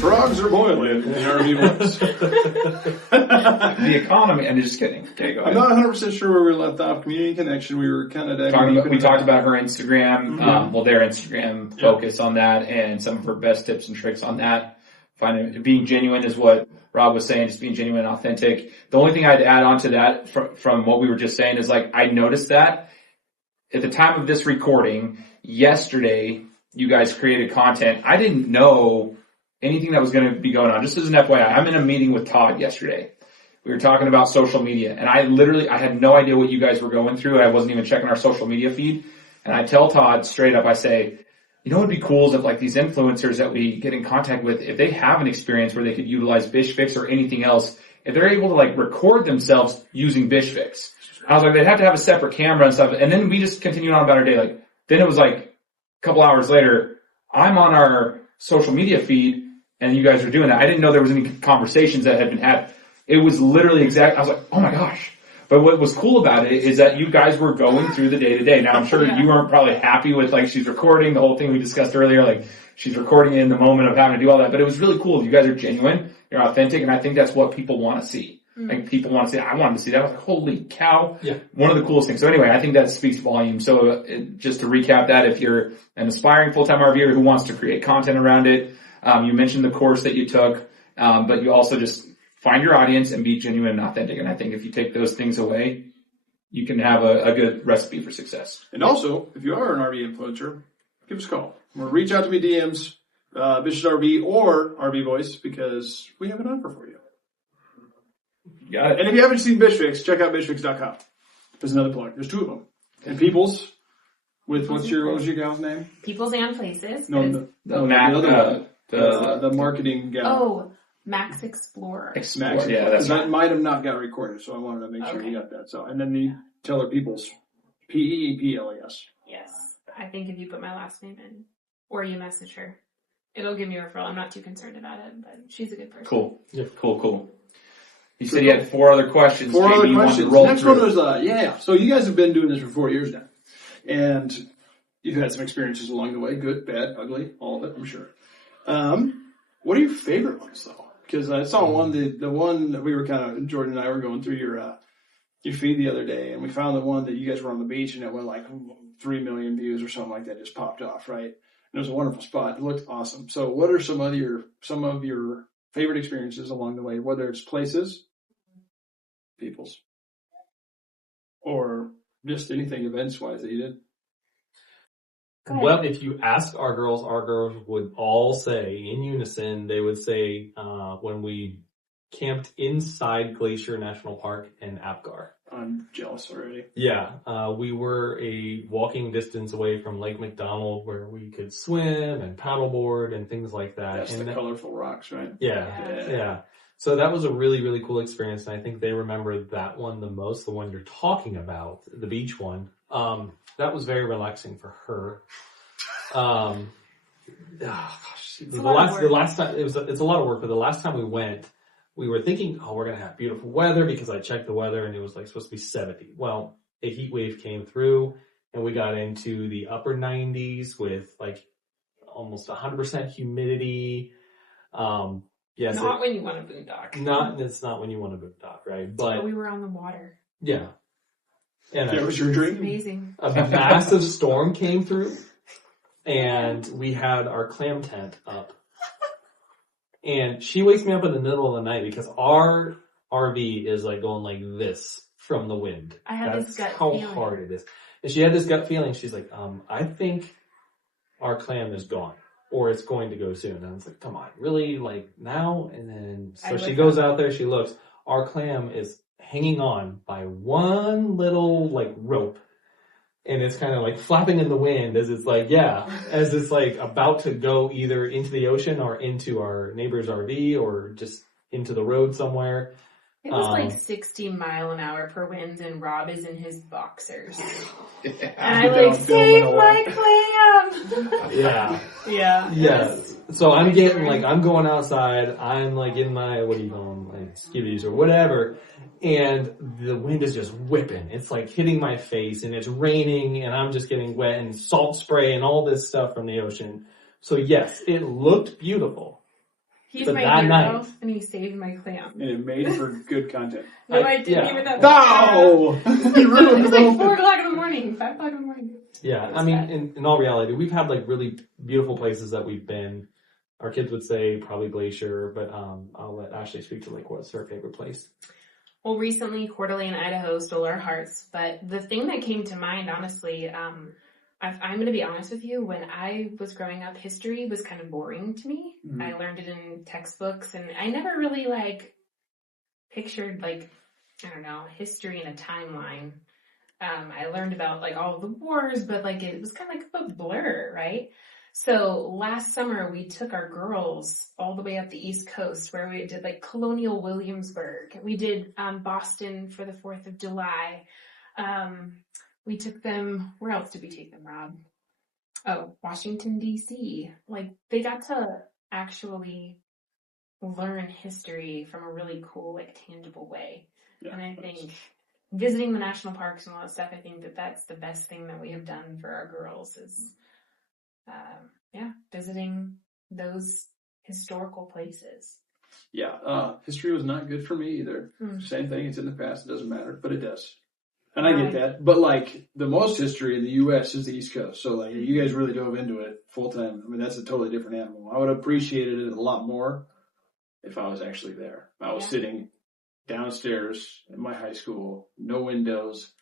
Frogs are boiling in RV voice. The economy, and just kidding. Okay, go ahead. I'm not 100% sure where we left off. Community connection, we were kind of we talked about her Instagram, their Instagram focus on that, and some of her best tips and tricks on that. Being genuine is what Rob was saying, just being genuine and authentic. The only thing I'd add on to that from what we were just saying is, like, I noticed that at the time of this recording, yesterday, you guys created content. I didn't know anything that was going to be going on. Just as an FYI, I'm in a meeting with Todd yesterday. We were talking about social media, and I had no idea what you guys were going through. I wasn't even checking our social media feed. And I tell Todd straight up, I say, you know what would be cool is if, like, these influencers that we get in contact with, if they have an experience where they could utilize BishFix or anything else, if they're able to, like, record themselves using BishFix. I was like, they'd have to have a separate camera and stuff. And then we just continued on about our day. Like, then it was like a couple hours later, I'm on our social media feed and you guys are doing that. I didn't know there was any conversations that had been had. It was literally I was like, oh my gosh. But what was cool about it is that you guys were going through the day to day. Now, I'm sure you weren't probably happy with, like, she's recording the whole thing we discussed earlier. Like, she's recording it in the moment of having to do all that. But it was really cool. You guys are genuine. You're authentic. And I think that's what people want to see. Like, people want to see, I wanted to see that. I was like, holy cow. Yeah. One of the coolest things. So anyway, I think that speaks volumes. So just to recap that, if you're an aspiring full-time RVer who wants to create content around it, you mentioned the course that you took, but you also just find your audience and be genuine and authentic. And I think if you take those things away, you can have a good recipe for success. And also, if you are an RV influencer, give us a call. Or reach out to me DMs, bishsrv or RV Voice, because we have an offer for you. Got it. And if you haven't seen BishFix, check out bishfix.com. There's another plug. There's two of them. And Peeples, with what was your gal's name? Peoples and Places. The marketing gal. Oh, Max Explorer. Max, yeah, that's that might have not got recorded, so I wanted to make sure you got that. So, and then the tell her Peeples, Peeples. Yes, I think if you put my last name in, or you message her, it'll give me a referral. I'm not too concerned about it, but she's a good person. Cool. Yeah. Cool. You said you had 4 other questions. Four other questions. Next one was, So you guys have been doing this for 4 years now. And you've had some experiences along the way. Good, bad, ugly, all of it, I'm sure. What are your favorite ones, though? Because I saw one, the one that we were Jordan and I were going through your feed the other day, and we found the one that you guys were on the beach, and it went like 3 million views or something like that, just popped off, right? And it was a wonderful spot. It looked awesome. So what are some of your favorite experiences along the way, whether it's places, Peoples, or just anything events-wise that you did? Well, if you ask our girls would all say, in unison, they would say when we camped inside Glacier National Park in Apgar. I'm jealous already. Yeah, we were a walking distance away from Lake McDonald where we could swim and paddleboard and things like that. That's the colorful rocks, right? Yeah. So that was a really, really cool experience, and I think they remember that one the most, the one you're talking about, the beach one. That was very relaxing for her. The last time it's a lot of work, but the last time we went, we were thinking, we're gonna have beautiful weather because I checked the weather and it was like supposed to be 70. Well, a heat wave came through and we got into the upper 90s with like almost 100% humidity. Yes, not when you want to boondock. It's not when you want to boondock, right? But we were on the water. Yeah. And that was your dream? Amazing. A massive storm came through, and we had our clam tent up. And she wakes me up in the middle of the night because our RV is like going like this from the wind. I had That's this gut how feeling. hard it is. And she had this gut feeling. She's like, I think our clam is gone. Or it's going to go soon. And I was like, come on, really? Like now? And then, so she goes out there, she looks. Our clam is hanging on by one little like rope. And it's kind of like flapping in the wind as it's like, as it's like about to go either into the ocean or into our neighbor's RV or just into the road somewhere. It was like 60 mile an hour per wind, and Rob is in his boxers. And I save my clam! Yeah. Yes. So I'm going outside, I'm like in my, what do you call them, like skivvies or whatever, and the wind is just whipping. It's like hitting my face, and it's raining, and I'm just getting wet, and salt spray, and all this stuff from the ocean. So yes, it looked beautiful. He's But my that hero, night- and he saved my clam. And it made for good content. No, I didn't yeah. even know. No! You ruined It was the like whole 4 o'clock in the morning, 5 o'clock in the morning. Yeah, I mean, in all reality, we've had like really beautiful places that we've been. Our kids would say probably Glacier, but I'll let Ashley speak to like what's her favorite place. Well, recently, Coeur d'Alene, Idaho stole our hearts, but the thing that came to mind, honestly, I'm going to be honest with you, when I was growing up, history was kind of boring to me. Mhm. I learned it in textbooks, and I never really, like, pictured, like, I don't know, history in a timeline. I learned about, like, all the wars, but, like, it was kind of like a blur, right? So last summer, we took our girls all the way up the East Coast where we did like Colonial Williamsburg. We did Boston for the 4th of July. We took them, where else did we take them, Rob? Oh, Washington, D.C. Like they got to actually learn history from a really cool, like tangible way. Yeah. And I think visiting the national parks and all that stuff, I think that that's the best thing that we have done for our girls is visiting those historical places. Yeah, history was not good for me either. Mm. Same thing, it's in the past, it doesn't matter, but it does. And I get that. But like, the most history in the U.S. is the East Coast. So like, if you guys really dove into it full time, I mean, that's a totally different animal. I would have appreciated it a lot more if I was actually there. I was sitting downstairs in my high school, no windows,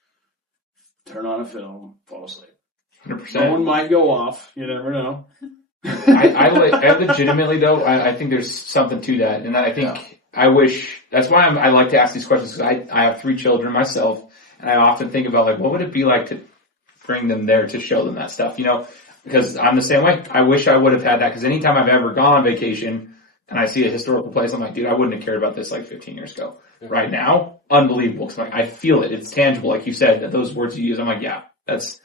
turn on a film, fall asleep. 100%. Someone might go off, you never know. I legitimately though, I think there's something to that, and I think I wish that's why I like to ask these questions because I have 3 children myself, and I often think about like what would it be like to bring them there to show them that stuff, you know? Because I'm the same way. I wish I would have had that because anytime I've ever gone on vacation and I see a historical place, I'm like, dude, I wouldn't have cared about this like 15 years ago. Yeah. Right now, unbelievable. Cause like I feel it. It's tangible, like you said. That those words you use, I'm like, yeah, it's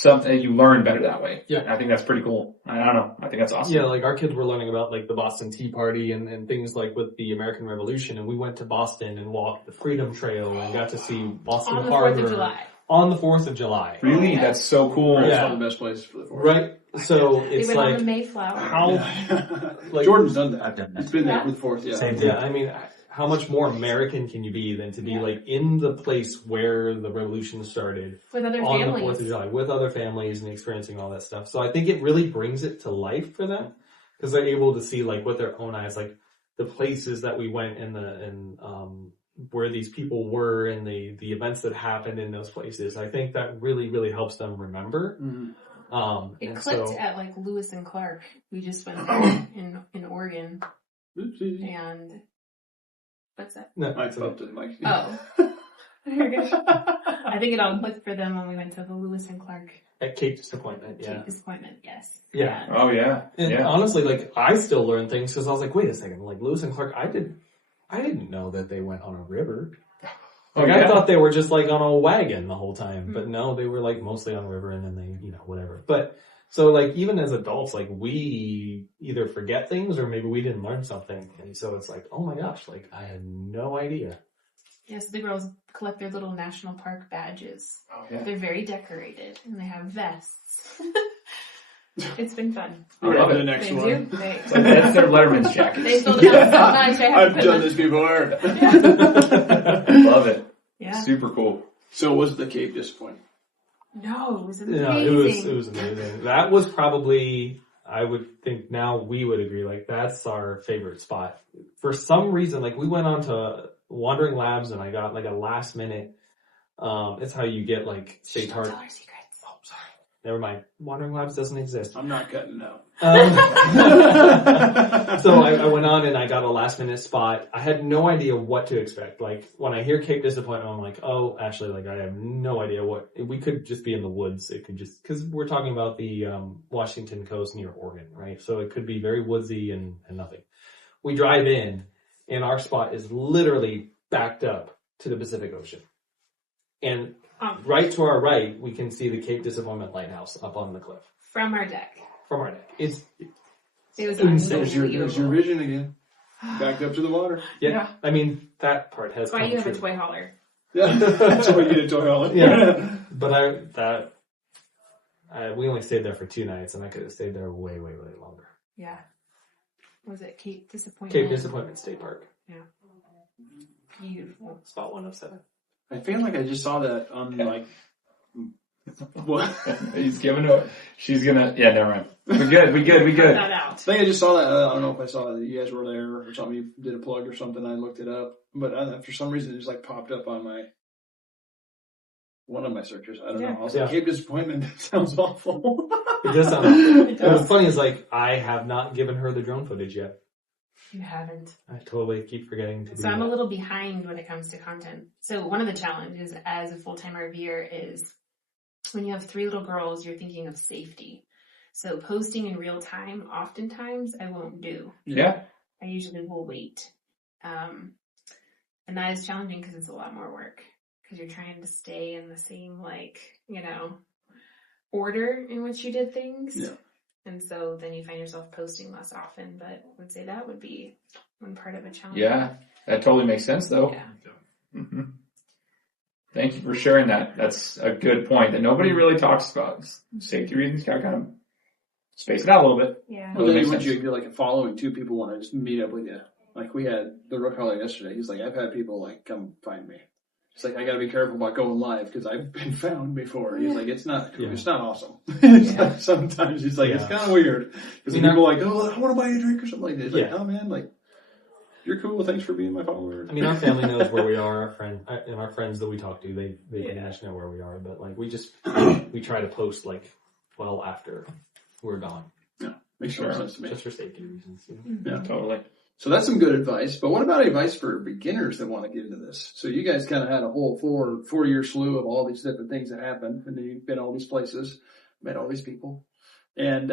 something that you learn better that way. Yeah. And I think that's pretty cool. I don't know. I think that's awesome. Yeah, like our kids were learning about like the Boston Tea Party and things like with the American Revolution, and we went to Boston and walked the Freedom Trail and got to see Boston on the Harbor 4th of July. On the 4th of July. Really? Yeah. That's so cool. It's one of the best places for the 4th. Right? So it's they went like on the Mayflower. How like Jordan's done that. I've done that. It's been there for the 4th, yeah. Same thing. Yeah, I mean, how much more American can you be than to be like in the place where the revolution started with other on families. the 4th of July with other families and experiencing all that stuff. So I think it really brings it to life for them because they're able to see like with their own eyes, like the places that we went and where these people were and the events that happened in those places. I think that really, really helps them remember. Mm-hmm. It clicked at like Lewis and Clark. We just went there in Oregon. Oopsie. And what's that? No, I felt it, Mike. Oh. You're good. I think it all clicked for them when we went to the Lewis and Clark. At Cape Disappointment, yeah. Cape Disappointment, yes. Yeah. Oh yeah. And yeah. honestly, like I still learn things because I was like, wait a second, like Lewis and Clark, I didn't know that they went on a river. Like I thought they were just like on a wagon the whole time, but no, they were like mostly on a river and then they, you know, whatever. But so like even as adults, like we either forget things or maybe we didn't learn something. And so it's like, oh my gosh, like I had no idea. Yes, the girls collect their little national park badges. Oh yeah. They're very decorated and they have vests. It's been fun. All right, the next They one. do. That's their Letterman's jacket. They still sound so nice. I've done this before. Love it. Yeah. Super cool. So was the Cape disappointing? No, it was amazing. Yeah, it was amazing. That was probably, I would think now we would agree, like that's our favorite spot. For some reason, like we went on to Wandering Labs and I got like a last minute, it's how you get like state park. Tell our secrets. Oh, sorry. Never mind. Wandering Labs doesn't exist. I'm not cutting out. So I went on and I got a last minute spot. I had no idea what to expect. Like when I hear Cape Disappointment, I'm like, oh, actually, like I have no idea what, we could just be in the woods. It could just, cause we're talking about the, Washington coast near Oregon, right? So it could be very woodsy and nothing. We drive in and our spot is literally backed up to the Pacific Ocean. And right to our right, we can see the Cape Disappointment Lighthouse up on the cliff. From our deck. From our deck. It was There's your vision again. Backed up to the water. Yeah. I mean, that part has That's why come you have true. a toy hauler. Yeah, that's why you get a toy hauler. Yeah. But we only stayed there for 2 nights and I could have stayed there way, way, way longer. Yeah. Was it Cape Disappointment? Cape Disappointment State Park. Yeah. Beautiful. Spot 107. I feel like I just saw that on like. What? He's giving her. She's gonna. Yeah, never mind. We good. Cut that out. I think I just saw that. I don't know if I saw that you guys were there or something. You did a plug or something. I looked it up, but for some reason it just like popped up on one of my searches. I don't know. I was like, Cape Disappointment. That sounds awful. It does sound awful. And what's funny is like I have not given her the drone footage yet. You haven't. I totally keep forgetting to do So I'm that. a little behind when it comes to content. So one of the challenges as a full-time RVer is when you have 3 little girls, you're thinking of safety. So posting in real time, oftentimes I won't do. Yeah. I usually will wait. And that is challenging because it's a lot more work. Because you're trying to stay in the same, order in which you did things. Yeah. And so then you find yourself posting less often, but I would say that would be one part of a challenge. Yeah, that totally makes sense though. Yeah. Mm-hmm. Thank you for sharing that. That's a good point that nobody really talks about. Safety reasons, gotta kind of space it out a little bit. Yeah. Well, then once you get like a following, 2 people want to just meet up with you. Like we had the rook hauler yesterday. He's like, I've had people like come find me. It's like I got to be careful about going live because I've been found before. He's like, it's not awesome. Like sometimes he's like, it's kind of weird because people are like, oh, I want to buy you a drink or something like that. It's like, oh man, like you're cool. Thanks for being my follower. I mean, our family knows where we are. Our friends that we talk to, they pretty much know where we are. But like, we try to post like well after we're gone. Yeah, makes sense to me. Just for safety reasons. Yeah, totally. So that's some good advice. But what about advice for beginners that want to get into this? So you guys kind of had a whole 4-year slew of all these different things that happened, and you've been all these places, met all these people, and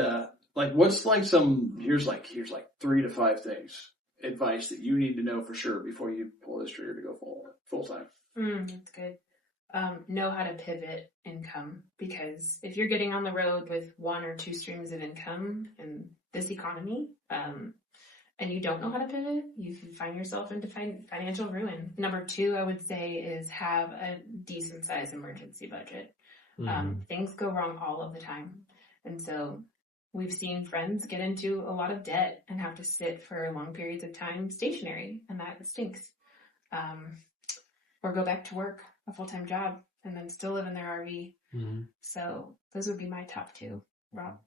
what's like here's 3 to 5 things advice that you need to know for sure before you pull this trigger to go full time. That's good. Know how to pivot income, because if you're getting on the road with 1 or 2 streams of income in this economy, and you don't know how to pivot, you find yourself into financial ruin. Number 2, I would say, is have a decent sized emergency budget. Things go wrong all of the time. And so we've seen friends get into a lot of debt and have to sit for long periods of time stationary, and that stinks. Or go back to work, a full-time job, and then still live in their RV. So those would be my top 2, Rob.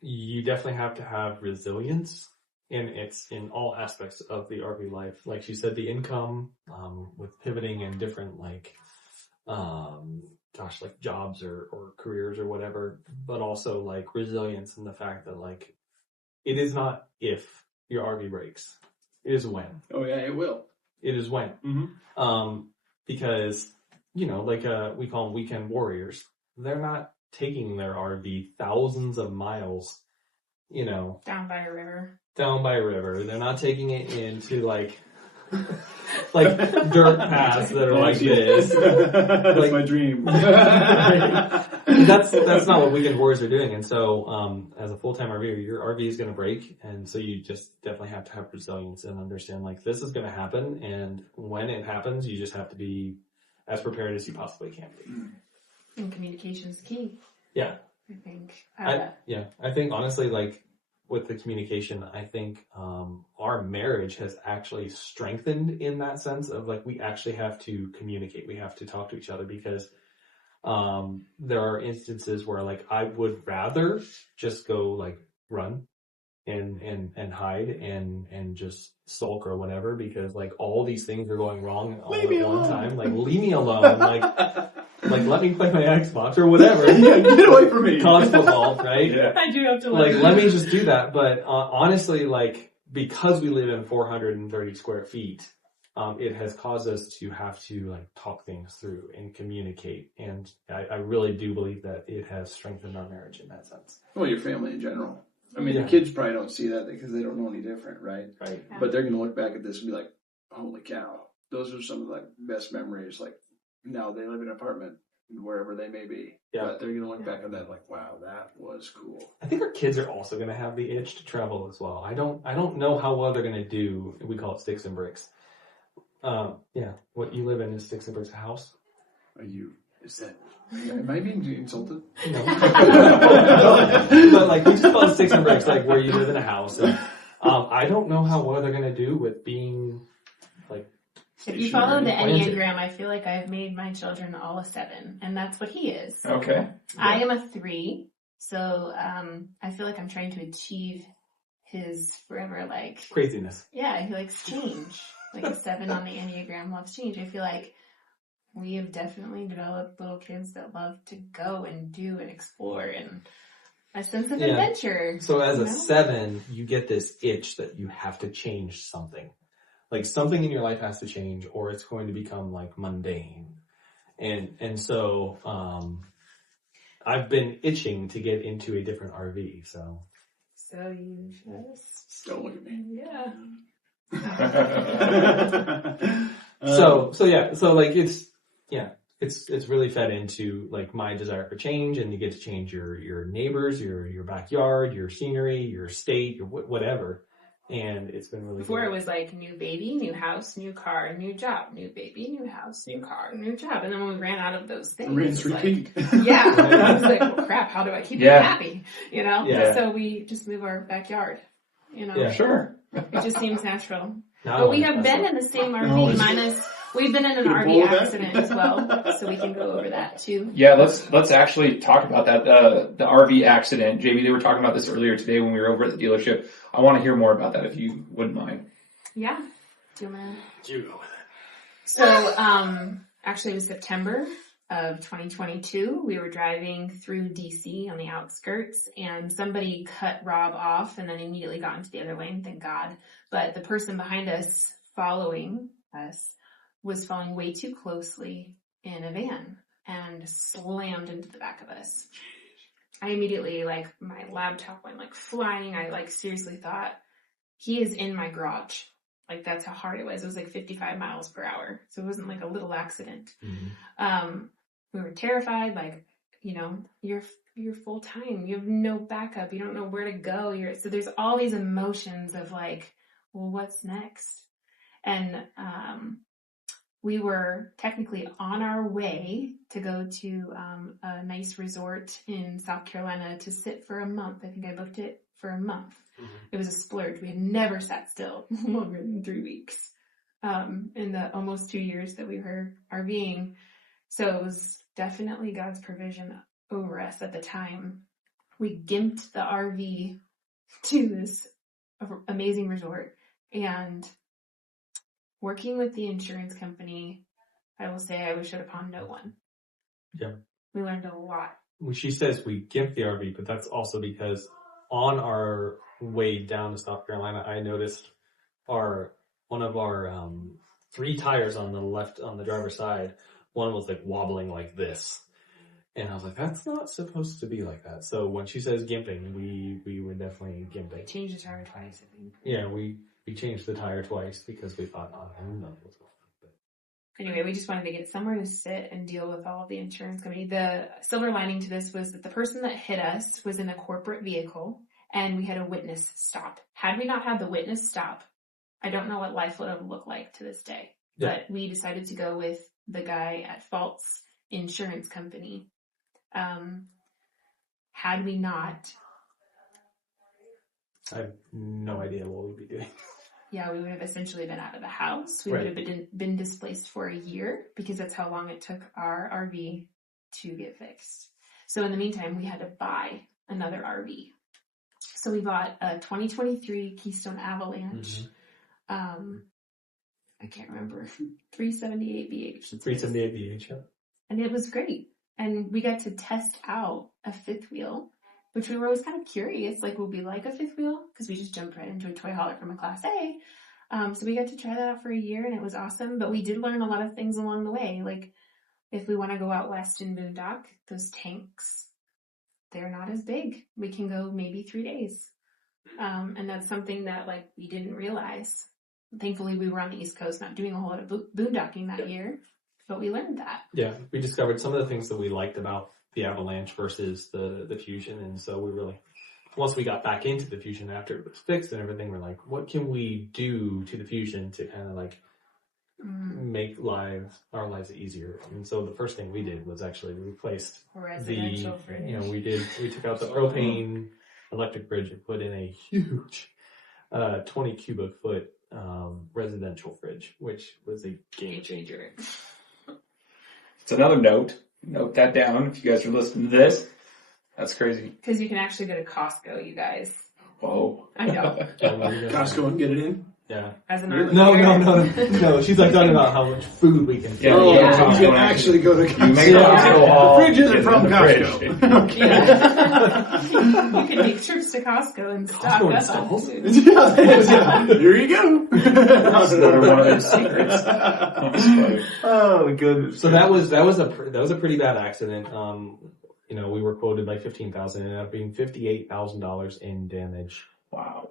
You definitely have to have resilience, and it's in all aspects of the RV life. Like she said, the income, with pivoting and different jobs or careers or whatever, but also like resilience in the fact that like it is not if your RV breaks, it is when. Oh yeah, it will. It is when. Because we call them weekend warriors. They're not taking their RV thousands of miles, down by a river. They're not taking it into like dirt paths that are like this. That's my dream. That's not what weekend warriors are doing. And so, as a full-time RVer, your RV is going to break. And so you just definitely have to have resilience and understand like this is going to happen. And when it happens, you just have to be as prepared as you possibly can be. And communication is key. Yeah. I think. I think honestly, like with the communication, I think our marriage has actually strengthened in that sense of like we actually have to communicate. We have to talk to each other because there are instances where like I would rather just go like run and hide and just sulk or whatever because like all these things are going wrong all at one time. Like leave me alone. Like let me play my Xbox or whatever. Yeah, get away from me. College football, right? Yeah. I do have to let me just do that. But honestly, like because we live in 430 square feet, it has caused us to have to like talk things through and communicate. And I really do believe that it has strengthened our marriage in that sense. Well, your family in general. I mean, the kids probably don't see that because they don't know any different, right? Right. Yeah. But they're going to look back at this and be like, holy cow. Those are some of the best memories. Like now they live in an apartment wherever they may be. Yeah. But they're going to look back at that like, wow, that was cool. I think our kids are also going to have the itch to travel as well. I don't know how well they're going to do. We call it sticks and bricks. What you live in is sticks and bricks, a house. Are you Is that? Am I being insulted? No. But like we just call it sticks and bricks, like where you live in a house. And, I don't know how well they're gonna do with being like. If you follow the Enneagram, I feel like I've made my children all a 7, and that's what he is. Okay. I am a 3, so I feel like I'm trying to achieve his forever like Craziness. Yeah, he likes change. Like a 7 on the Enneagram loves change. I feel like we have definitely developed little kids that love to go and do and explore and a sense of adventure. So as a 7, you get this itch that you have to change something. Like something in your life has to change or it's going to become like mundane. And so, I've been itching to get into a different RV, so. So you just. Don't look at me. Yeah. So like it's really fed into like my desire for change, and you get to change your neighbors, your backyard, your scenery, your state, your whatever. And it's been really Before good. It was like new baby, new house, new car, new job, new baby, new house, new car, new job. And then when we ran out of those things, rinse, repeat. Yeah. I was like, well, crap, how do I keep them happy? You know? Yeah. So we just move our backyard. You know? Yeah. Sure. It just seems natural. Now But we have been in the same RV, we've been in an RV accident as well, so we can go over that too. Yeah, let's actually talk about that. The RV accident. JB, they were talking about this earlier today when we were over at the dealership. I want to hear more about that if you wouldn't mind. Yeah. Do you want to? You go with it. So, actually it was September of 2022. We were driving through DC on the outskirts and somebody cut Rob off and then immediately got into the other lane, thank God. But the person behind us following us was following way too closely in a van and slammed into the back of us. I immediately, like, my laptop went like flying. I like seriously thought, he is in my garage. Like that's how hard it was. It was like 55 miles per hour. So it wasn't like a little accident. Mm-hmm. We were terrified, like, you know, you're full time. You have no backup. You don't know where to go. So there's all these emotions of like, well, what's next? And, we were technically on our way to go to a nice resort in South Carolina to sit for a month. I think I booked it for a month. Mm-hmm. It was a splurge. We had never sat still longer than 3 weeks in the almost 2 years that we were RVing. So it was definitely God's provision over us at the time. We gimped the RV to this amazing resort, and working with the insurance company, I will say I wish it upon no one. Yeah. We learned a lot. Well, she says we gimped the RV, but that's also because on our way down to South Carolina, I noticed one of our 3 tires on the left, on the driver's side, one was like wobbling like this. And I was like, that's not supposed to be like that. So when she says gimping, we were definitely gimping. Changed the tire twice, I think. Yeah, we changed the tire twice because we thought, who knows what's going on. But anyway, we just wanted to get somewhere to sit and deal with all of the insurance company. The silver lining to this was that the person that hit us was in a corporate vehicle and we had a witness stop. Had we not had the witness stop, I don't know what life would have looked like to this day. Yeah. But we decided to go with the guy at fault's insurance company. Had we not, I have no idea what we'd be doing. Yeah, we would have essentially been out of the house. We would have been displaced for a year because that's how long it took our RV to get fixed. So in the meantime, we had to buy another RV. So we bought a 2023 Keystone Avalanche. Mm-hmm. I can't remember, 378 BH. 378 BH, yeah. And it was great. And we got to test out a fifth wheel, which we were always kind of curious, like, would we like a fifth wheel? Because we just jumped right into a toy hauler from a Class A. So we got to try that out for a year, and it was awesome. But we did learn a lot of things along the way. Like, if we want to go out west in Boondock, those tanks, they're not as big. We can go maybe 3 days. And that's something that, like, we didn't realize. Thankfully, we were on the East Coast, not doing a whole lot of boondocking that year. But we learned that. Yeah, we discovered some of the things that we liked about the Avalanche versus the Fusion, and so we really, once we got back into the Fusion after it was fixed and everything, we're like, what can we do to the Fusion to kind of like make our lives easier. And so the first thing we did was actually we replaced residential fridge. We took out the propane electric fridge and put in a huge 20 cubic foot residential fridge, which was a game changer. It's another note. Note that down if you guys are listening to this. That's crazy. Because you can actually go to Costco, you guys. Whoa. I know. Costco and get it in? Yeah. As an No. She's like talking about how much food we can. Yeah, Oh, yeah. you can actually go to Costco. You make The fridge isn't from Costco. You can make trips to Costco and stock up on food. Yeah. Here you go. That's another one of those secrets. Oh goodness. So that was a pretty bad accident. We were quoted like $15,000, ended up being $58,000 in damage. Wow.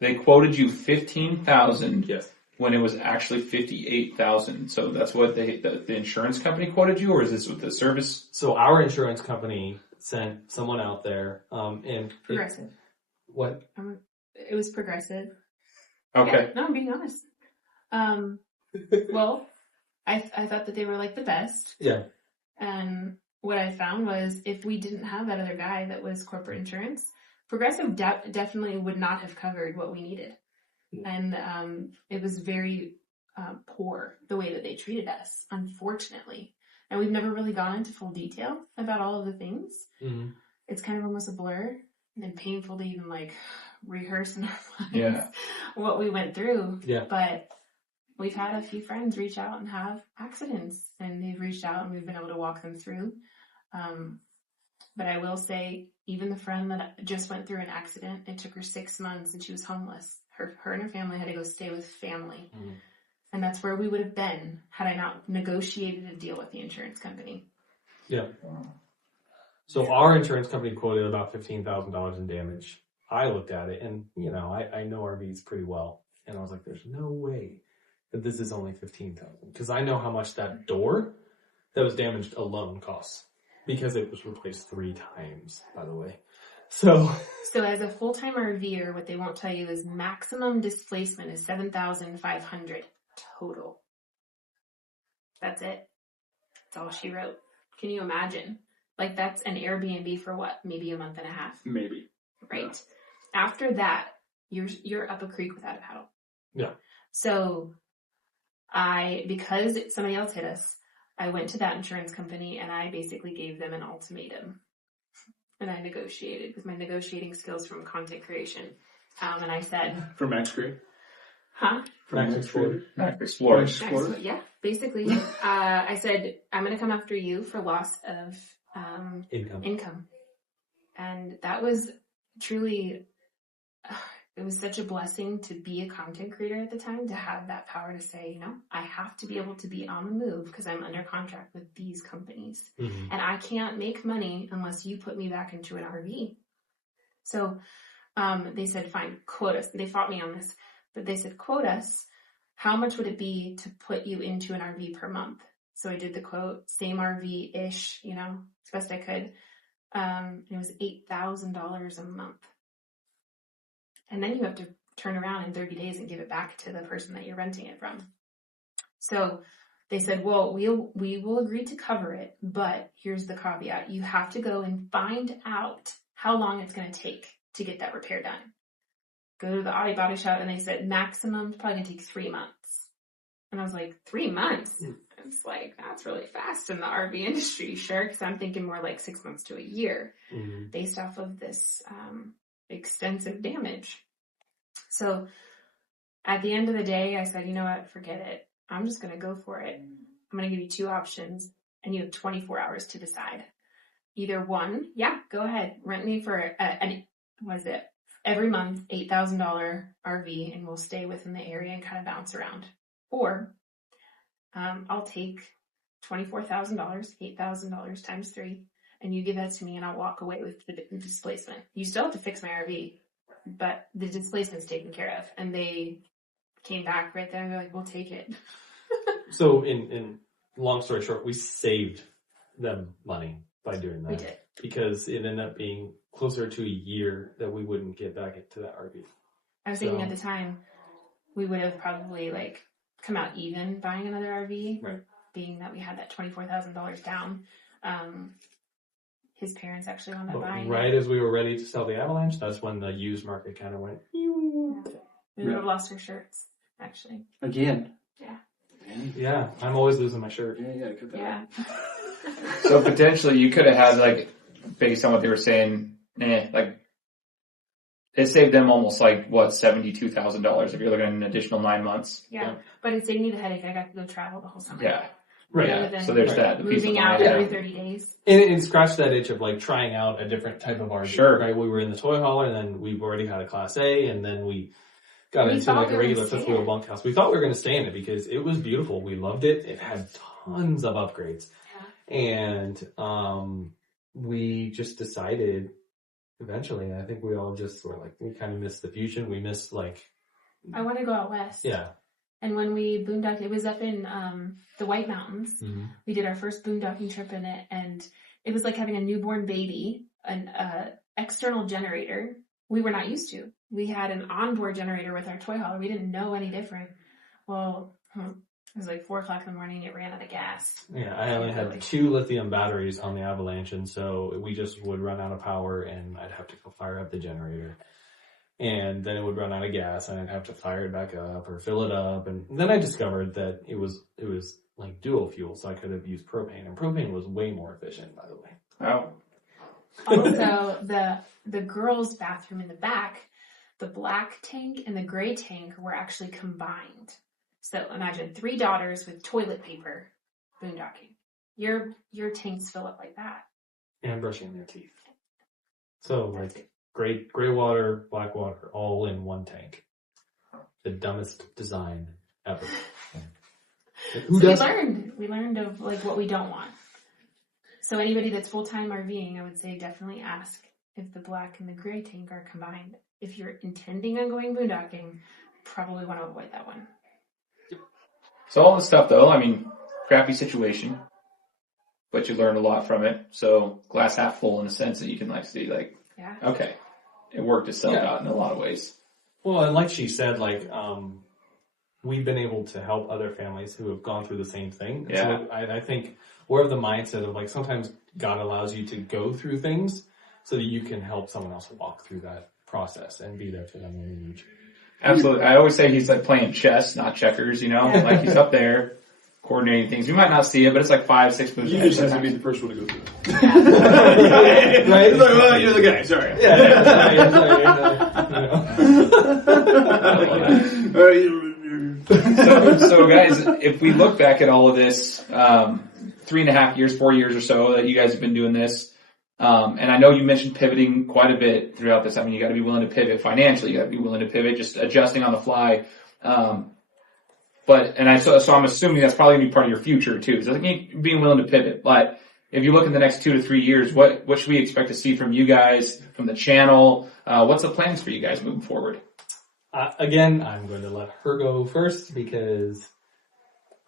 They quoted you $15,000. Yes. When it was actually $58,000. So that's what the insurance company quoted you, or is this with the service? So our insurance company sent someone out there, and Progressive. What? It was Progressive. Okay. Yeah, no, I'm being honest. Well, I thought that they were like the best. Yeah. And what I found was if we didn't have that other guy that was corporate insurance, Progressive definitely would not have covered what we needed. And it was very poor the way that they treated us, unfortunately. And we've never really gone into full detail about all of the things. Mm-hmm. It's kind of almost a blur and painful to even like rehearse in our minds what we went through. Yeah. But we've had a few friends reach out and have accidents, and they've reached out and we've been able to walk them through. But I will say, even the friend that just went through an accident, it took her 6 months and she was homeless. Her and her family had to go stay with family. Mm. And that's where we would have been had I not negotiated a deal with the insurance company. Yeah. So our insurance company quoted about $15,000 in damage. I looked at it and, I know RVs pretty well. And I was like, there's no way that this is only $15,000. Because I know how much that door that was damaged alone costs. Because it was replaced 3 times, by the way. So as a full-time RVer, what they won't tell you is maximum displacement is 7,500 total. That's it. That's all she wrote. Can you imagine? Like that's an Airbnb for what? Maybe a month and a half. Maybe. Right. Yeah. After that, you're up a creek without a paddle. Yeah. So because somebody else hit us, I went to that insurance company and I basically gave them an ultimatum. And I negotiated with my negotiating skills from content creation. And I said... From Max Create? Huh? From Max Explorer? Max Explorer. Yeah, basically. I said, I'm going to come after you for loss of income. And that was truly... it was such a blessing to be a content creator at the time, to have that power to say, I have to be able to be on the move because I'm under contract with these companies. Mm-hmm. And I can't make money unless you put me back into an RV. So they said, fine, quote us. They fought me on this, but they said, quote us. How much would it be to put you into an RV per month? So I did the quote, same RV-ish, as best I could. It was $8,000 a month. And then you have to turn around in 30 days and give it back to the person that you're renting it from. So they said, well, we will agree to cover it, but here's the caveat. You have to go and find out how long it's going to take to get that repair done. Go to the Audi body shop, and they said maximum, probably going to take 3 months. And I was like, 3 months? It's like, that's really fast in the RV industry, sure, because I'm thinking more like 6 months to a year based off of this extensive damage. So at the end of the day, I said, you know what, forget it. I'm just going to go for it. I'm going to give you 2 options and you have 24 hours to decide. Either one, go ahead, rent me for every month, $8,000 RV and we'll stay within the area and kind of bounce around. Or I'll take $24,000, $8,000 times 3. And you give that to me and I'll walk away with the displacement. You still have to fix my RV, but the displacement's taken care of. And they came back right there and they're like, we'll take it. So in long story short, we saved them money by doing that. We did. Because it ended up being closer to a year that we wouldn't get back into that RV. I was thinking at the time, we would have probably like come out even buying another RV, Right. being that we had that $24,000 down. His parents actually wound up But buying right it. as we were ready to sell the Avalanche, that's when the used market kind of went. We would have lost our shirts, actually. Again. Yeah. Yeah, I'm always losing my shirt. Yeah, cut that out. Yeah. So potentially you could have had like, based on what they were saying, like it saved them almost like what, $72,000 if you're looking at an additional 9 months. Yeah. But it saved me the headache. I got to go travel the whole summer. Yeah. Right. Rather Yeah. than So there's that. The peace of moving out mind. every Yeah. 30 days. And scratch that itch of like trying out a different type of RV. Sure. Right. We were in the toy hauler, and then we've already had a Class A, and then we got We into thought like we a were regular gonna fifth stay wheel in it. bunkhouse. We thought we were going to stay in it because it was beautiful. We loved it. It had tons of upgrades, and we just decided eventually. I think we all just were like, we kind of missed the fusion. We missed like, I want to go out west. yeah. And when we boondocked, it was up in the White Mountains. Mm-hmm. We did our first boondocking trip in it, and it was like having a newborn baby, an external generator. We were not used to. We had an onboard generator with our toy hauler. We didn't know any different. Well, it was like 4 o'clock in the morning. It ran out of gas. Yeah, I only had 2 lithium batteries on the Avalanche, and so we just would run out of power, and I'd have to go fire up the generator. And then it would run out of gas, and I'd have to fire it back up or fill it up. And then I discovered that it was like dual fuel, so I could have used propane, and propane was way more efficient, by the way. Oh. Also, the girls' bathroom in the back, the black tank and the gray tank were actually combined. So imagine 3 daughters with toilet paper boondocking. Your tanks fill up like that. And brushing their teeth. So That's like gray water, black water, all in one tank. The dumbest design ever. Like, who So does? we learned of like what we don't want. So anybody that's full-time RVing, I would say definitely ask if the black and the gray tank are combined. If you're intending on going boondocking, probably want to avoid that one. So all this stuff though, I mean, crappy situation, but you learned a lot from it. So glass half full in the sense that you can like see like, Yeah. okay, it worked itself Yeah. out in a lot of ways. Well, and like she said, like we've been able to help other families who have gone through the same thing. And Yeah. So I think we're of the mindset of like sometimes God allows you to go through things so that you can help someone else walk through that process and be there for them when they need you. Absolutely. I always say he's like playing chess, not checkers, you know, like he's up there coordinating things. We might not see it, but it's like 5-6 moves. You just have to be the first one to go through it. Right? It's like, well, you're the guy, sorry. So guys, if we look back at all of this, 3.5 years, 4 years or so that you guys have been doing this, and I know you mentioned pivoting quite a bit throughout this. I mean, you got to be willing to pivot financially. You got to be willing to pivot, just adjusting on the fly. So I'm assuming that's probably gonna be part of your future too. So like being willing to pivot. But if you look in the next 2 to 3 years, what should we expect to see from you guys, from the channel? What's the plans for you guys moving forward? Again, I'm going to let her go first because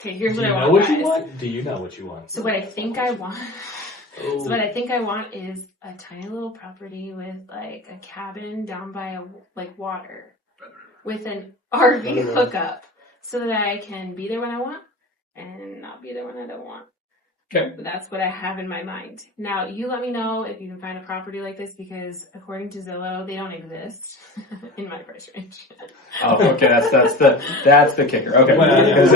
Okay, here's do what you I know want, what you guys. want? Do you know what you want? So what I think I want. Oh. So what I think I want is a tiny little property with like a cabin down by water with an RV hookup so that I can be there when I want and not be there when I don't want. Okay. That's what I have in my mind. Now, you let me know if you can find a property like this because according to Zillow, they don't exist in my price range. Oh, okay, that's the kicker. Okay, Well, because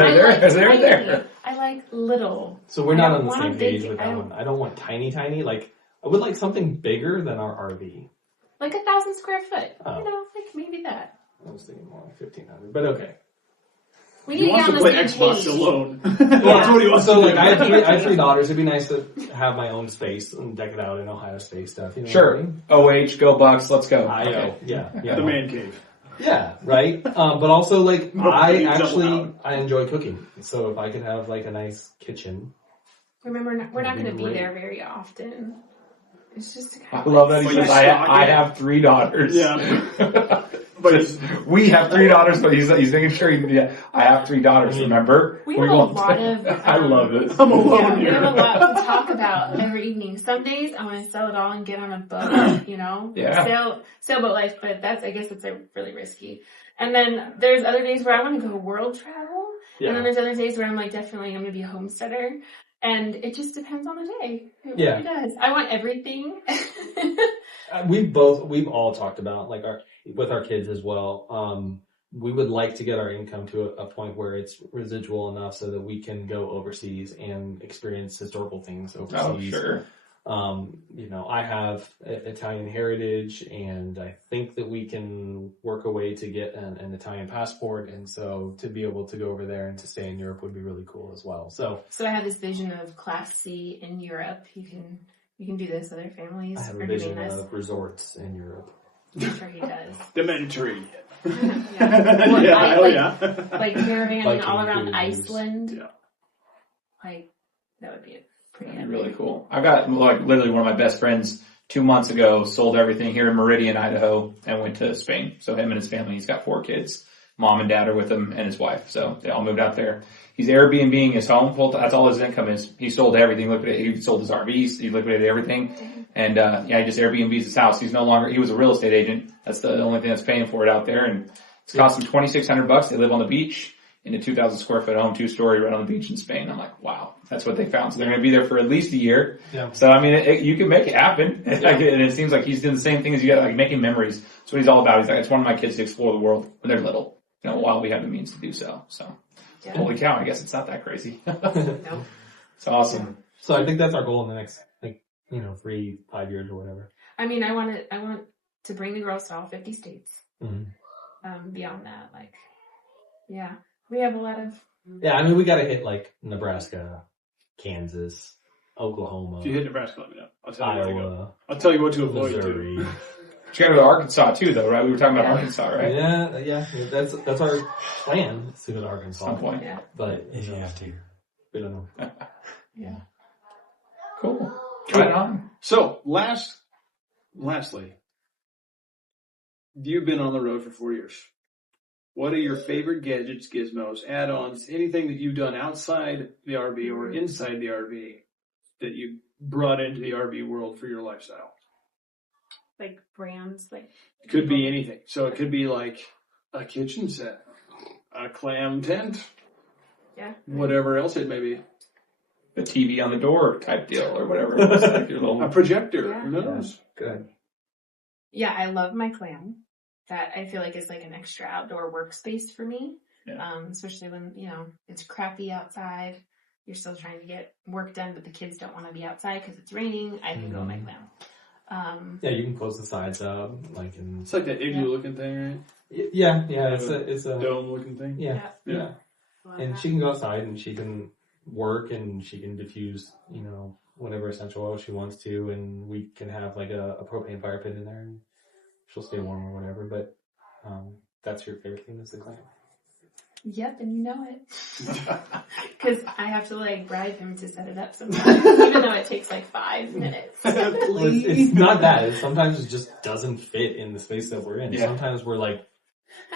they're there. I like little. So we're not I on don't the want same a big- page with I that don't- one. I don't want tiny. Like, I would like something bigger than our RV. Like 1,000 square foot. Oh. You know, like maybe that. I was thinking more like 1,500, but okay. We He need to wants get to on play the same Xbox page. alone. Yeah. That's what he wants So to like, do. I have 3 daughters. It'd be nice to have my own space and deck it out in Ohio Space stuff. You know Sure. What OH, go Bucks, let's go. I mean? Okay. Yeah. The man cave. Yeah, right. But also like No, I you double actually out. I enjoy cooking. So if I could have like a nice kitchen. Remember, we're not going to be Great. there very often. It's just I love that he Like says, you I stock it. have 3 daughters. Yeah. But We have 3 daughters, but he's making sure I have 3 daughters, remember? We have a won't- lot of. I love this. I'm alone Yeah, we here. have a lot to talk about every evening. Some days I want to sell it all and get on a boat, you know? Yeah. Sailboat life, but I guess that's really risky. And then there's other days where I want to go world travel. Yeah. And then there's other days where I'm like, definitely I'm going to be a homesteader. And it just depends on the day. It really does. I want everything. We've all talked about, like, with our kids as well. We would like to get our income to a point where it's residual enough so that we can go overseas and experience historical things overseas. Oh, sure. I have Italian heritage, and I think that we can work a way to get an Italian passport, and so to be able to go over there and to stay in Europe would be really cool as well. So I have this vision of Class C in Europe. You can do this. Other families I have are a vision doing this. of resorts in Europe. I'm sure he does. The Mediterranean. Well, like caravanning all around food Iceland. Yeah. Like, that would be pretty That'd epic. be really cool. I've got, like, literally one of my best friends 2 months ago sold everything here in Meridian, Idaho, and went to Spain. So him and his family, he's got 4 kids. Mom and dad are with him, and his wife. So they all moved out there. He's Airbnb-ing his home. That's all his income is. He sold everything. He sold his RVs. He liquidated everything. And, he just Airbnbs his house. He was a real estate agent. That's the only thing that's paying for it out there. And it's cost him $2,600. They live on the beach in a 2,000 square foot home, 2-story, right on the beach in Spain. I'm like, wow, that's what they found. So they're going to be there for at least a year. Yeah. So, I mean, you can make it happen. Yeah. And it seems like he's doing the same thing as you, like, making memories. That's what he's all about. He's like, I just want my kids to explore the world when they're little, while we have the means to do so. So, holy cow, I guess it's not that crazy. No. It's awesome. So I think that's our goal in the next, 3-5 years or whatever. I mean, I want to bring the girls to all 50 states. Mm-hmm. Beyond that, we have a lot of... Yeah, I mean, we gotta hit, Nebraska, Kansas, Oklahoma. If you hit Nebraska, let me know. Iowa, I'll tell you what to avoid, Missouri. too. You gotta go to Arkansas too, though, right? We were talking about Arkansas, right? Yeah, that's our plan, to go to Arkansas. Some point. Yeah. But if you have to, we don't know. Yeah. Cool. Right on. So, lastly, you've been on the road for 4 years. What are your favorite gadgets, gizmos, add-ons, anything that you've done outside the RV or inside the RV that you brought into the RV world for your lifestyle? Like brands, It could be anything. So it could be like a kitchen set, a clam tent, whatever else it may be. A TV on the door type deal or whatever. It's like your little... A projector. Yeah. Who knows? Good. Yeah, I love my clam. That I feel like is like an extra outdoor workspace for me. Yeah. Especially when, it's crappy outside. You're still trying to get work done, but the kids don't want to be outside because it's raining. I can go in my clam. You can close the sides up, It's like that igloo looking thing, right? Yeah, it's a dome looking thing. Yeah. And she can go outside and she can work and she can diffuse, whatever essential oil she wants to, and we can have like a propane fire pit in there and she'll stay warm or whatever, but that's your favorite thing is the clam. Yep, and you know it. Because I have to bribe him to set it up sometimes, even though it takes 5 minutes. It's not that. Sometimes it just doesn't fit in the space that we're in. Yeah. Sometimes we're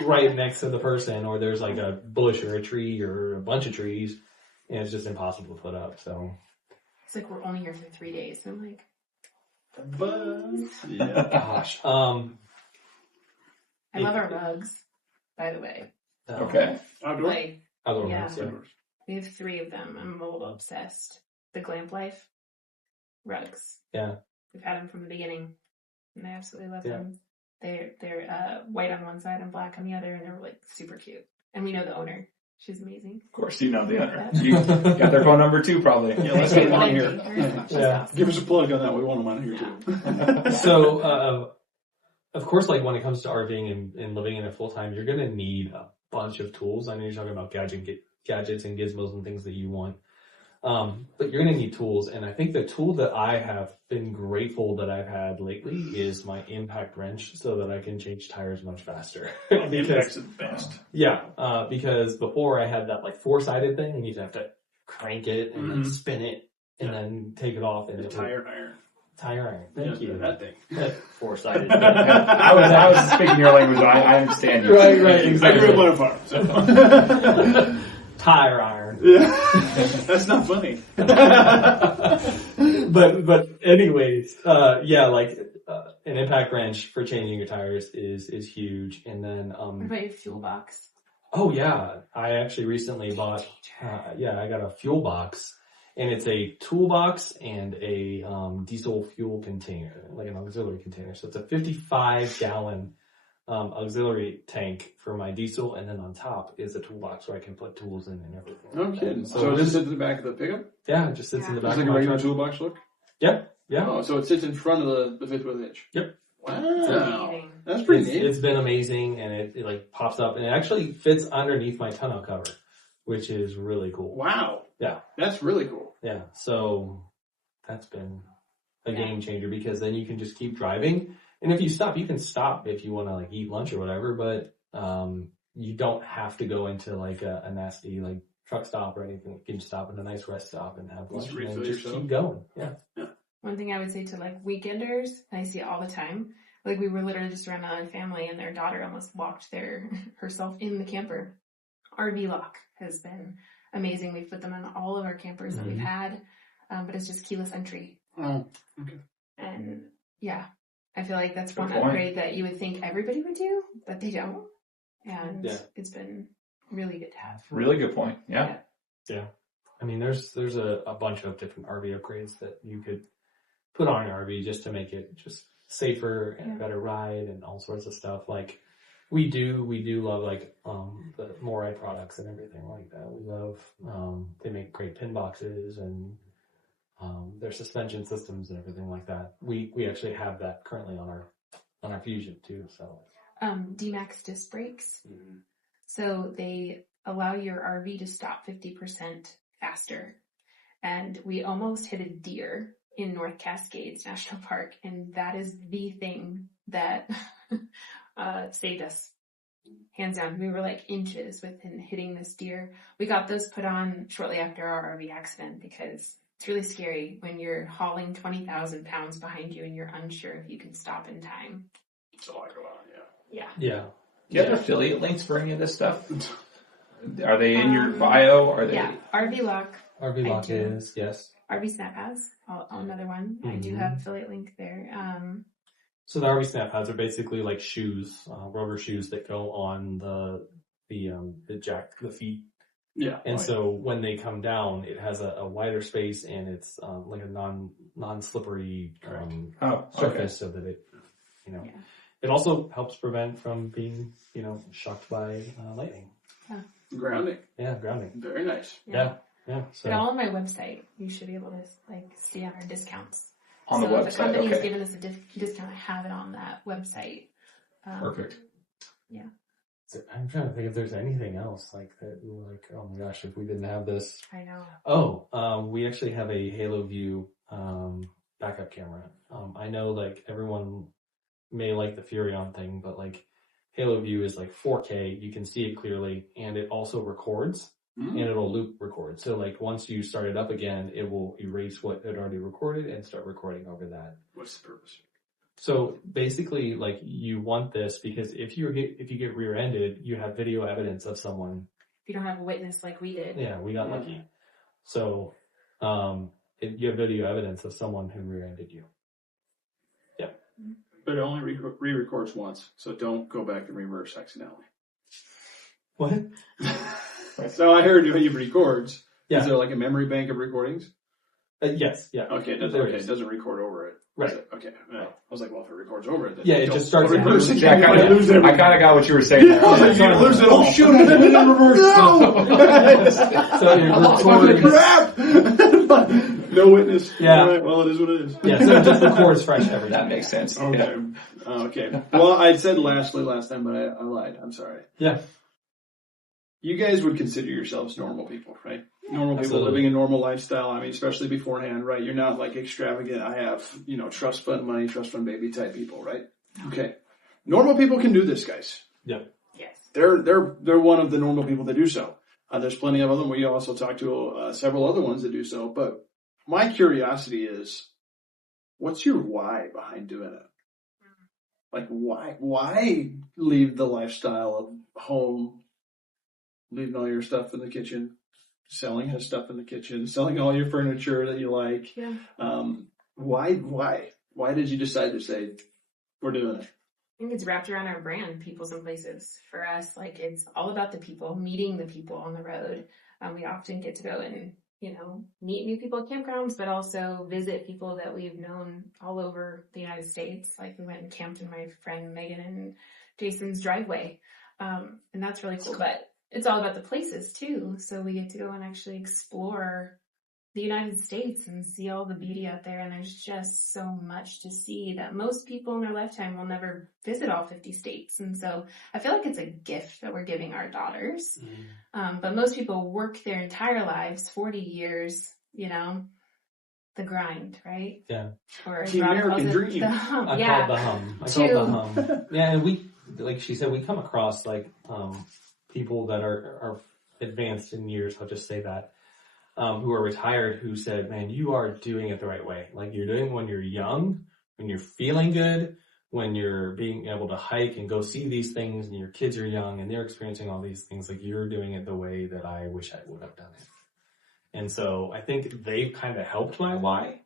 right next to the person, or there's a bush or a tree or a bunch of trees, and it's just impossible to put up. So It's we're only here for 3 days. So I'm like, Yeah. gosh. I love our rugs, by the way. Okay. Outdoor? Other Yeah. ones, yeah. We have 3 of them. I'm a little obsessed. The Glamp Life rugs. Yeah. We've had them from the beginning, and I absolutely love them. They're white on one side and black on the other, and they're super cute. And we know the owner. She's amazing. Of course, you know the owner. You got their phone number too, probably. Yeah, let's get them on here. Yeah. Give us a plug on that. We want them on here too. So, of course, when it comes to RVing and living in it full time, you're gonna need a bunch of tools. I know you're talking about gadgets and gizmos and things that you want. But you're gonna need tools, and I think the tool that I have been grateful that I've had lately is my impact wrench, so that I can change tires much faster. The impact's the best. Yeah, because before I had that 4-sided thing, and you'd have to crank it and then spin it and then take it off. And Tire iron. Tire iron. Thank you. That thing. 4-sided. I was speaking your language. I understand you. Right, exactly. I grew up on a farm. So. Tire iron. Yeah. That's not funny. but anyways, yeah, like an impact wrench for changing your tires is huge. And then What about your fuel box? oh yeah, I actually recently bought I got a fuel box, and it's a toolbox and a diesel fuel container, like an auxiliary container. So it's a 55-gallon auxiliary tank for my diesel, and then on top is a toolbox where I can put tools in and everything. No kidding. So it just sits in the back of the pickup? Yeah, it just sits in the back Just like of a my regular truck. toolbox look? Yep, yeah. Oh, so it sits in front of the fifth wheel hitch? Yep. Wow. That's pretty neat. It's been amazing, and it like pops up, and it actually fits underneath my tonneau cover, which is really cool. Wow. Yeah. That's really cool. Yeah, so that's been a game changer, because then you can just keep driving. And if you stop, you can stop if you want to like eat lunch or whatever, but you don't have to go into like a nasty like truck stop or anything. You can stop at a nice rest stop and have lunch, and then just keep going. Yeah. One thing I would say to like weekenders, I see it all the time. Like we were literally just around another family, and their daughter almost walked herself in the camper. RV lock has been amazing. We've put them on all of our campers that we've had, but it's just keyless entry. Oh, okay. And yeah, I feel like that's one Good point. upgrade that you would think everybody would do, but they don't. And it's been really good to have. Really good point. Yeah. Yeah. I mean, there's a bunch of different RV upgrades that you could put on your RV just to make it just safer and better ride and all sorts of stuff. Like we do love like the Morai products and everything like that. We love they make great pin boxes and their suspension systems and everything like that. We actually have that currently on our Fusion too. So D-Max disc brakes. So they allow your RV to stop 50% faster. And we almost hit a deer in North Cascades National Park, and that is the thing that saved us. Hands down. We were like inches within hitting this deer. We got those put on shortly after our RV accident, because it's really scary when you're hauling 20,000 pounds behind you and you're unsure if you can stop in time. It's a lot going on, Yeah. yeah. Do you have affiliate links for any of this stuff? Are they in your bio? Are they? Yeah. RV Lock. RV Lock do. is, yes. RV Snap has another one. I do have affiliate link there. So the RV Snap pads are basically like shoes, rubber shoes that go on the jack, the feet. Yeah. And so when they come down, it has a wider space, and it's like a non-slippery surface, so that it, it also helps prevent from being, shocked by lightning. Grounding. Yeah, grounding. Very nice. Yeah. So But all on my website, you should be able to like see on our discounts. On the so website, the company's okay. given us a discount. I have it on that website. Perfect. Yeah. So I'm trying to think if there's anything else like that. Like, oh my gosh, if we didn't have this. I know. Oh, we actually have a Halo View backup camera. I know like everyone may like the Furrion thing, but like Halo View is like 4K. You can see it clearly, and it also records. And it'll loop record. So like once you start it up again, it will erase what it already recorded and start recording over that. What's the purpose? So basically, like you want this because if you get rear-ended, you have video evidence of someone. If you don't have a witness like we did. Yeah, we got lucky. So you have video evidence of someone who rear-ended you. Yeah. But it only re-records once, so don't go back and reverse accidentally. What? So I heard when you records, Yeah. is there like a memory bank of recordings? Yes. Yeah. Okay, it doesn't record over it. Right. Okay. I was like, well, if it records over it, then Yeah, it just starts don't reverse it. Yeah, I kind of got what you were saying there. I was like, you're gonna lose it. Oh shoot! I did it in reverse. No. So you're recording. Crap. No witness. Yeah. All right, well, it is what it is. Yeah. So it just records fresh every That time. makes sense. Okay. Okay. Well, I said lastly last time, but I lied. I'm sorry. Yeah. You guys would consider yourselves normal people, right? Normal people Absolutely. living a normal lifestyle. I mean, especially beforehand, right? You're not like extravagant. I have, trust fund money, trust fund baby type people, right? Okay. Normal people can do this, guys. Yeah. Yes. They're one of the normal people that do so. There's plenty of them. We also talked to several other ones that do so. But my curiosity is, what's your why behind doing it? Like, why leave the lifestyle of home, leaving all your stuff in the kitchen, selling his stuff in the kitchen, selling all your furniture that you like. Yeah. Why did you decide to say, we're doing it? I think it's wrapped around our brand, Peoples and Places. For us, like, it's all about the people, meeting the people on the road. We often get to go and, meet new people at campgrounds, but also visit people that we've known all over the United States. Like, we went and camped in my friend Megan and Jason's driveway. And that's really cool. But it's all about the places too. So we get to go and actually explore the United States and see all the beauty out there. And there's just so much to see that most people in their lifetime will never visit all 50 states. And so I feel like it's a gift that we're giving our daughters. But most people work their entire lives, 40 years, the grind, right? Yeah. Or The American dream. the hum. I Yeah. call it the hum. Yeah, and we, like she said, we come across people that are advanced in years, I'll just say that, who are retired, who said, man, you are doing it the right way. Like, you're doing it when you're young, when you're feeling good, when you're being able to hike and go see these things, and your kids are young and they're experiencing all these things. Like, you're doing it the way that I wish I would have done it. And so I think they've kind of helped my why,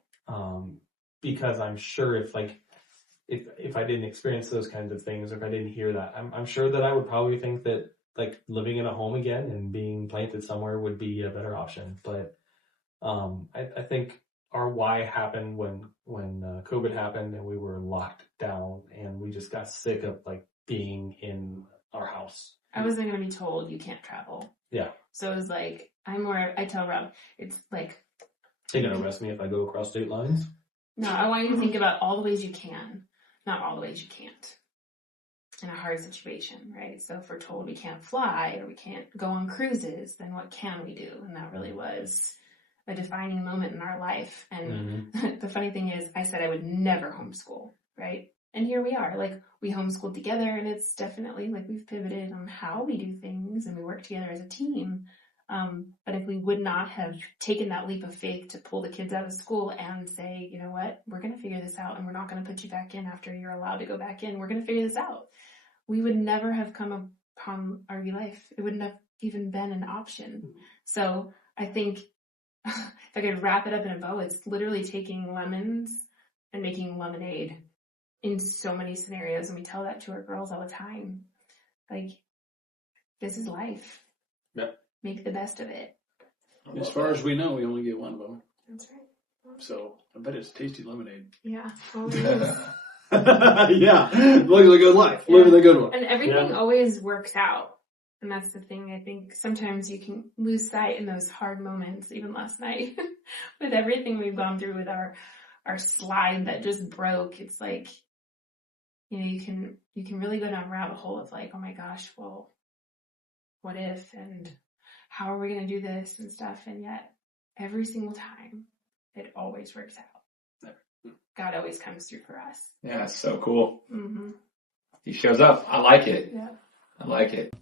because I'm sure if I didn't experience those kinds of things, or if I didn't hear that, I'm sure that I would probably think that, like, living in a home again and being planted somewhere would be a better option. But I think our why happened when COVID happened and we were locked down and we just got sick of being in our house. I wasn't going to be told you can't travel. Yeah. So it was like, I tell Rob, it's like, They're going to arrest me if I go across state lines. no, I want you to think about all the ways you can, not all the ways you can't in a hard situation, right? So if we're told we can't fly or we can't go on cruises, then what can we do? And that really was a defining moment in our life. And the funny thing is, I said I would never homeschool, right? And here we are, we homeschooled together, and it's definitely we've pivoted on how we do things and we work together as a team. But if we would not have taken that leap of faith to pull the kids out of school and say, you know what, we're going to figure this out, and we're not going to put you back in after you're allowed to go back in. We're going to figure this out. We would never have come upon RV life. It wouldn't have even been an option. So I think if I could wrap it up in a bow, it's literally taking lemons and making lemonade in so many scenarios. And we tell that to our girls all the time. This is life. Yeah. Make the best of it. As far as we know, we only get one of them. That's right. So I bet it's tasty lemonade. Yeah. Well, it is. Yeah. Living the good life. Yeah. Living the good one. And everything always works out. And that's the thing. I think sometimes you can lose sight in those hard moments, even last night, with everything we've gone through with our slide that just broke. It's you can really go down a rabbit hole of oh my gosh, well, what if, and how are we going to do this and stuff. And yet every single time it always works out. God always comes through for us. Yeah, it's so cool. Mm-hmm. He shows up. I like it. Yeah. I like it.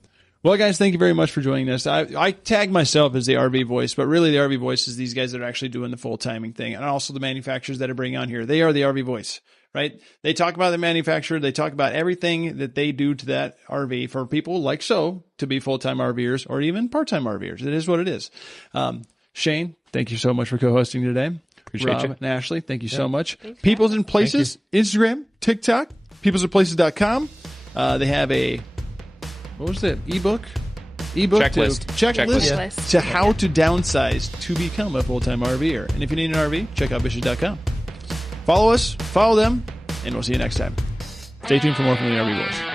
Well, guys, thank you very much for joining us. I tag myself as the RV voice, but really the RV voice is these guys that are actually doing the full timing thing, and also the manufacturers that are bringing on here. They are the RV voice, right? They talk about the manufacturer. They talk about everything that they do to that RV for people like so to be full-time RVers or even part-time RVers. It is what it is. Shane, thank you so much for co-hosting today. Appreciate Rob you. and Ashley, thank you so much. Thanks, Peoples and Places, Instagram, TikTok, peoplesandplaces.com. They have a, what was that, ebook Checklist. Checklist. to how to downsize to become a full-time RVer. And if you need an RV, check out bishsrv.com. Follow us, follow them, and we'll see you next time. Stay tuned for more from the RV Boys.